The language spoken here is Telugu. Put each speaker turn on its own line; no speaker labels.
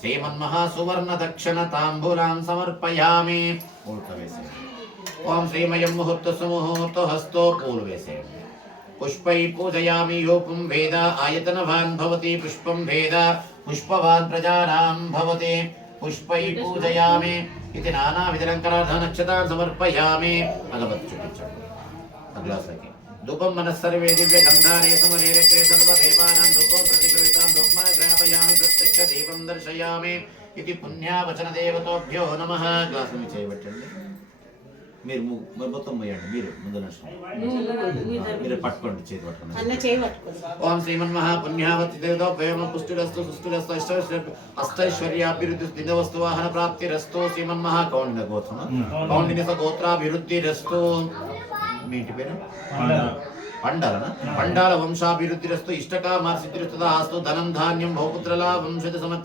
श्रीमन्महासुवर्णदक्षिणताम्बूलां समर्पयामि। पूर्वे से ॐ श्रीमयं मुहूर्तसमुहूर्तहस्तो पूर्वे से पुष्पै पूजयामि, योपुं वेद, आयतनवान् भवति, पुष्पं वेद, पुष्पवान् प्रजानां भवति। पुष्पै पूजयामि इति नानाविधलङ्करार्धनक्षतान् समर्पयामि। भगवत् अगला सके धूपं मनः सर्वे दिव्यगन्धारे समरेरे सर्वदेवानां धूपं प्रतिगृहितां ప్రత్యక్ష దీపం దర్శయామి ఇది పుణ్యావచన దేవతోభ్యో నమః గ్లాసు మీ చేయబట్టండి మీరు మొత్తం పోయండి మీరు ముందు మీరు పట్టుకోండి చేతి
పట్టుకోండి.
ఓం శ్రీమన్మహా పుణ్యావతి దేవతో ప్రేమ పుష్టిరస్తు సుష్టిరస్తు అష్టైశ్వర్య అష్టైశ్వర్యాభివృద్ధి స్థితవస్తు వాహన ప్రాప్తిరస్తు శ్రీమన్మహా కౌండిన గోత్రమ కౌండిన గోత్రాభివృద్ధిరస్తు మీ ఇంటి పేరు? పండాలన? పండాల. వంశాభివృద్ధిరస్తు ఇష్టకామార్సిద్ధిరస్తు ఆస్తు ధనం ధాన్యం భౌపుత్రలా వంశత సంవత్సర